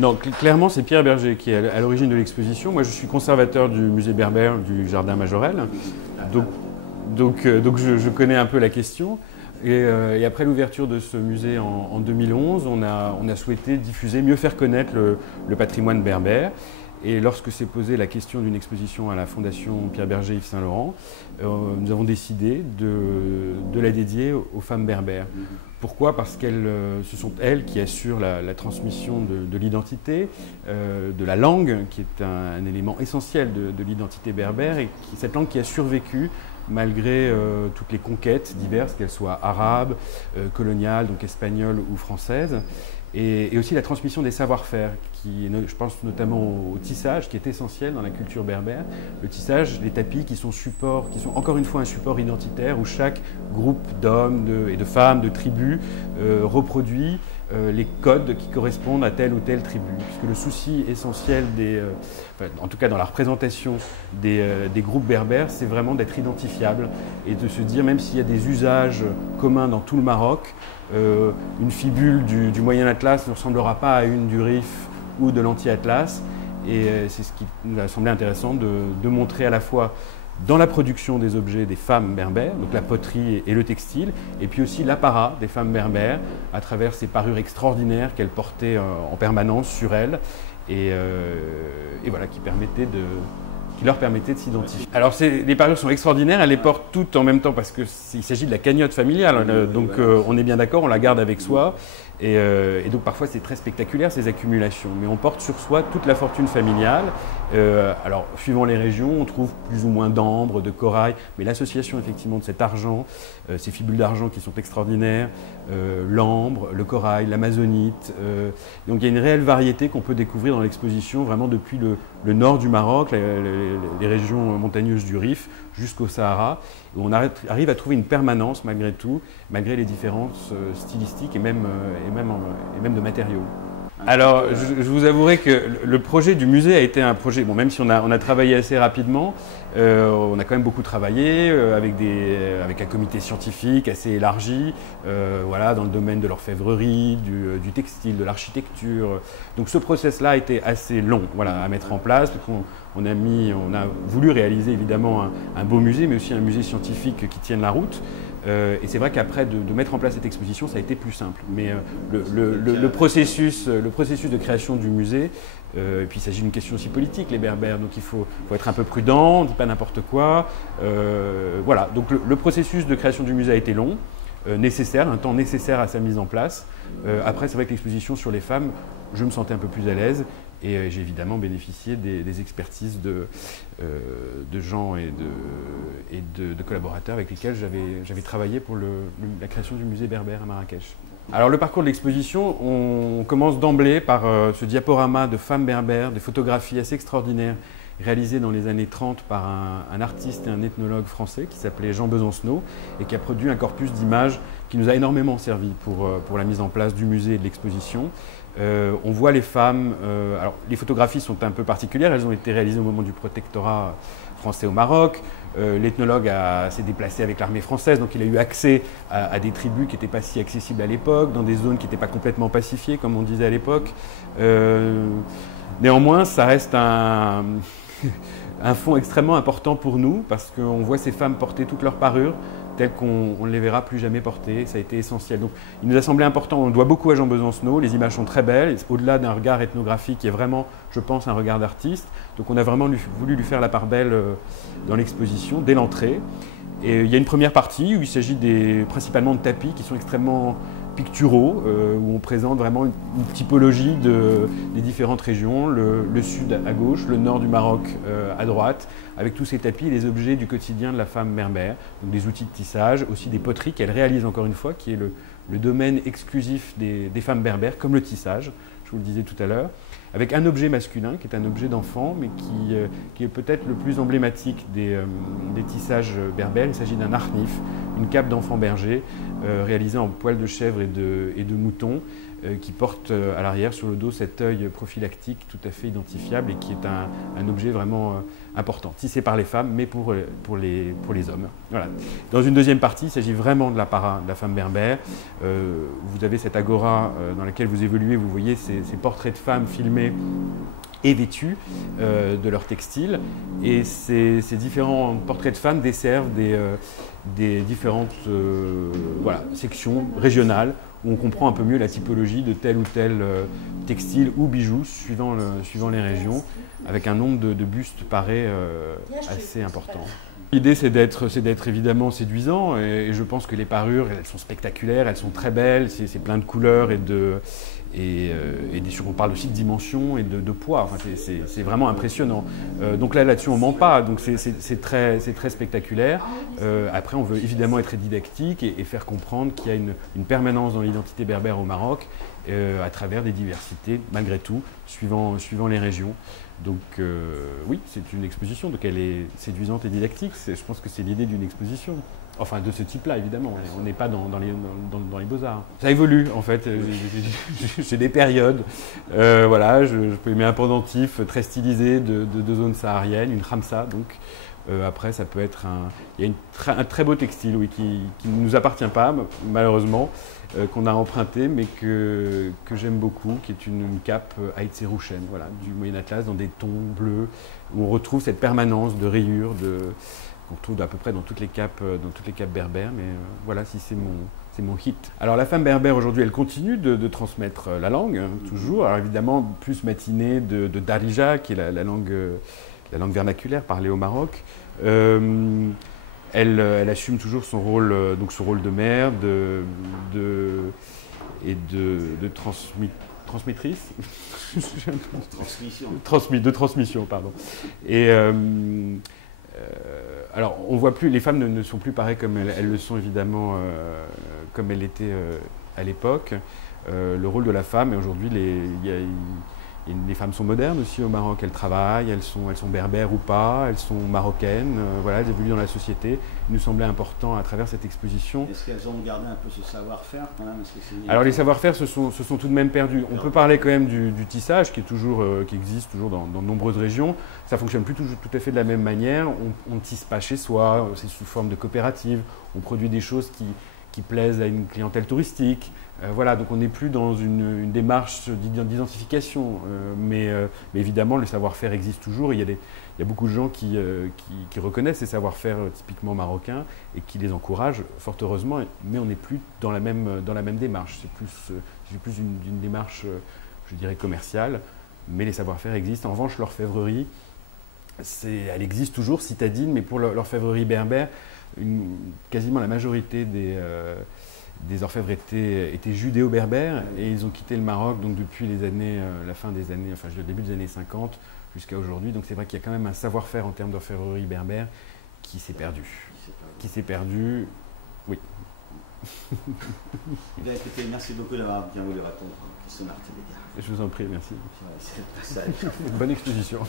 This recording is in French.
Non, clairement, c'est Pierre Berger qui est à l'origine de l'exposition. Moi, je suis conservateur du musée Berbère du Jardin Majorelle. Donc je connais un peu la question. Et après l'ouverture de ce musée en 2011, on a souhaité diffuser, mieux faire connaître le patrimoine berbère. Et lorsque s'est posée la question d'une exposition à la Fondation Pierre Berger Yves Saint-Laurent, nous avons décidé de la dédier aux femmes berbères. Pourquoi? Parce que ce sont elles qui assurent la transmission de l'identité, de la langue, qui est un élément essentiel de l'identité berbère, et cette langue qui a survécu malgré toutes les conquêtes diverses, qu'elles soient arabes, coloniales, donc espagnoles ou françaises. Et aussi la transmission des savoir-faire, je pense notamment au tissage, qui est essentiel dans la culture berbère. Le tissage, les tapis qui sont encore une fois un support identitaire où chaque groupe d'hommes et de femmes, de tribus reproduit les codes qui correspondent à telle ou telle tribu. Puisque le souci essentiel en tout cas dans la représentation des groupes berbères, c'est vraiment d'être identifiable et de se dire, même s'il y a des usages communs dans tout le Maroc, une fibule du Moyen Atlas ne ressemblera pas à une du Rif ou de l'Anti-Atlas. Et c'est ce qui nous a semblé intéressant de montrer à la fois dans la production des objets des femmes berbères, donc la poterie et le textile, et puis aussi l'apparat des femmes berbères à travers ces parures extraordinaires qu'elles portaient en permanence sur elles et voilà, qui leur permettait de s'identifier. Alors les parures sont extraordinaires, elles les portent toutes en même temps parce qu'il s'agit de la cagnotte familiale, donc on est bien d'accord, on la garde avec soi et donc parfois c'est très spectaculaire ces accumulations, mais on porte sur soi toute la fortune familiale. Alors suivant les régions, on trouve plus ou moins d'ambre, de corail, mais l'association effectivement de cet argent, ces fibules d'argent qui sont extraordinaires, l'ambre, le corail, l'amazonite, donc il y a une réelle variété qu'on peut découvrir dans l'exposition vraiment depuis le nord du Maroc, les régions montagneuses du Rif jusqu'au Sahara, où on arrive à trouver une permanence malgré tout, malgré les différences stylistiques et même de matériaux. Alors, je vous avouerai que le projet du musée a été un projet, bon, même si on a travaillé assez rapidement, on a quand même beaucoup travaillé avec un comité scientifique assez élargi, voilà, dans le domaine de l'orfèvrerie, du textile, de l'architecture. Donc ce process-là a été assez long, voilà, à mettre en place, parce on a voulu réaliser évidemment un beau musée, mais aussi un musée scientifique qui tienne la route. Et c'est vrai qu'après de mettre en place cette exposition, ça a été plus simple. Mais le processus de création du musée, et puis il s'agit d'une question aussi politique, les berbères, donc il faut être un peu prudent, on ne dit pas n'importe quoi. Voilà, donc le processus de création du musée a été long, nécessaire, un temps nécessaire à sa mise en place. Après, c'est vrai que l'exposition sur les femmes, je me sentais un peu plus à l'aise. Et j'ai évidemment bénéficié des expertises de gens et de collaborateurs avec lesquels j'avais travaillé pour la création du musée berbère à Marrakech. Alors le parcours de l'exposition, on commence d'emblée par ce diaporama de femmes berbères, des photographies assez extraordinaires réalisées dans les années 30 par un artiste et un ethnologue français qui s'appelait Jean Besancenot et qui a produit un corpus d'images qui nous a énormément servi pour la mise en place du musée et de l'exposition. On voit les femmes, alors les photographies sont un peu particulières, elles ont été réalisées au moment du protectorat français au Maroc. L'ethnologue s'est déplacé avec l'armée française, donc il a eu accès à des tribus qui n'étaient pas si accessibles à l'époque, dans des zones qui n'étaient pas complètement pacifiées, comme on disait à l'époque. Néanmoins, ça reste un fond extrêmement important pour nous, parce qu'on voit ces femmes porter toutes leurs parures, telles qu'on ne les verra plus jamais portées, ça a été essentiel. Donc il nous a semblé important, on le doit beaucoup à Jean Besancenot, les images sont très belles, au-delà d'un regard ethnographique qui est vraiment, je pense, un regard d'artiste. Donc on a vraiment voulu lui faire la part belle dans l'exposition, dès l'entrée. Et il y a une première partie où il s'agit principalement de tapis qui sont extrêmement picturaux, où on présente vraiment une typologie des différentes régions, le sud à gauche, le nord du Maroc à droite, avec tous ces tapis et les objets du quotidien de la femme berbère, donc des outils de tissage, aussi des poteries qu'elle réalise encore une fois, qui est le domaine exclusif des femmes berbères, comme le tissage, je vous le disais tout à l'heure, avec un objet masculin qui est un objet d'enfant, mais qui est peut-être le plus emblématique des tissages berbères. Il s'agit d'un arnif, une cape d'enfant berger réalisée en poils de chèvre et de mouton qui porte à l'arrière sur le dos cet œil prophylactique tout à fait identifiable et qui est un objet vraiment important, tissé par les femmes mais pour les hommes. Voilà. Dans une deuxième partie, il s'agit vraiment de l'apparat de la femme berbère. Vous avez cette agora dans laquelle vous évoluez, vous voyez ces portraits de femmes filmés et vêtues de leur textile. Et ces différents portraits de femmes desservent des différentes sections régionales où on comprend un peu mieux la typologie de tel ou tel textile ou bijou suivant les régions, avec un nombre de bustes parés assez important. L'idée, c'est d'être évidemment séduisant et je pense que les parures, elles sont spectaculaires, elles sont très belles, c'est plein de couleurs on parle aussi de dimension et de poids, enfin, c'est vraiment impressionnant. Donc là-dessus, on ne ment pas, donc c'est très spectaculaire. Après, on veut évidemment être didactique et faire comprendre qu'il y a une permanence dans l'identité berbère au Maroc à travers des diversités, malgré tout, suivant les régions. Donc oui, c'est une exposition, donc elle est séduisante et didactique. Je pense que c'est l'idée d'une exposition. Enfin, de ce type-là, évidemment. On n'est pas dans les beaux-arts. Ça évolue, en fait. J'ai des périodes. Voilà, je peux aimer un pendentif très stylisé de zone saharienne, une khamsa, donc. Après, ça peut être il y a un très beau textile, oui, qui ne nous appartient pas, malheureusement, qu'on a emprunté, mais que j'aime beaucoup, qui est une cape haït-sérouchène, voilà, du Moyen Atlas, dans des tons bleus, où on retrouve cette permanence de rayures, qu'on retrouve à peu près dans toutes les capes berbères, mais voilà, si c'est mon hit. Alors la femme berbère aujourd'hui, elle continue de transmettre la langue, hein, toujours. Alors évidemment, plus matinée de Darija, qui est la langue vernaculaire parlée au Maroc. Elle assume toujours son rôle de mère, de transmettrice. De transmission, pardon. Et alors, on voit plus, les femmes ne sont plus pareilles comme elles le sont évidemment, comme elles l'étaient à l'époque. Le rôle de la femme, et aujourd'hui, les femmes sont modernes aussi au Maroc, elles travaillent, elles sont berbères ou pas, elles sont marocaines, voilà, elles évoluent dans la société. Il nous semblait important à travers cette exposition. Est-ce qu'elles ont gardé un peu ce savoir-faire quand même? Alors les savoir-faire se sont tout de même perdus. On peut parler quand même du tissage qui existe toujours dans de nombreuses régions. Ça ne fonctionne plus tout à fait de la même manière. On ne tisse pas chez soi, c'est sous forme de coopérative. On produit des choses qui plaisent à une clientèle touristique. Voilà, donc on n'est plus dans une démarche d'identification, mais évidemment le savoir-faire existe toujours. Il y a beaucoup de gens qui reconnaissent ces savoir-faire typiquement marocains et qui les encouragent, fort heureusement, mais on n'est plus dans la même démarche. C'est plus une démarche, je dirais, commerciale, mais les savoir-faire existent. En revanche, l'orfèvrerie, elle existe toujours, citadine, mais pour l'orfèvrerie berbère, quasiment la majorité des orfèvres étaient judéo-berbères et ils ont quitté le Maroc donc depuis le début des années 50 jusqu'à aujourd'hui. Donc c'est vrai qu'il y a quand même un savoir-faire en termes d'orfèvrerie berbère qui s'est perdu. Oui. Bien écoutez, merci beaucoup d'avoir bien voulu répondre aux questions d'Arte Média. Je vous en prie, merci. C'est le passage. Bonne exposition.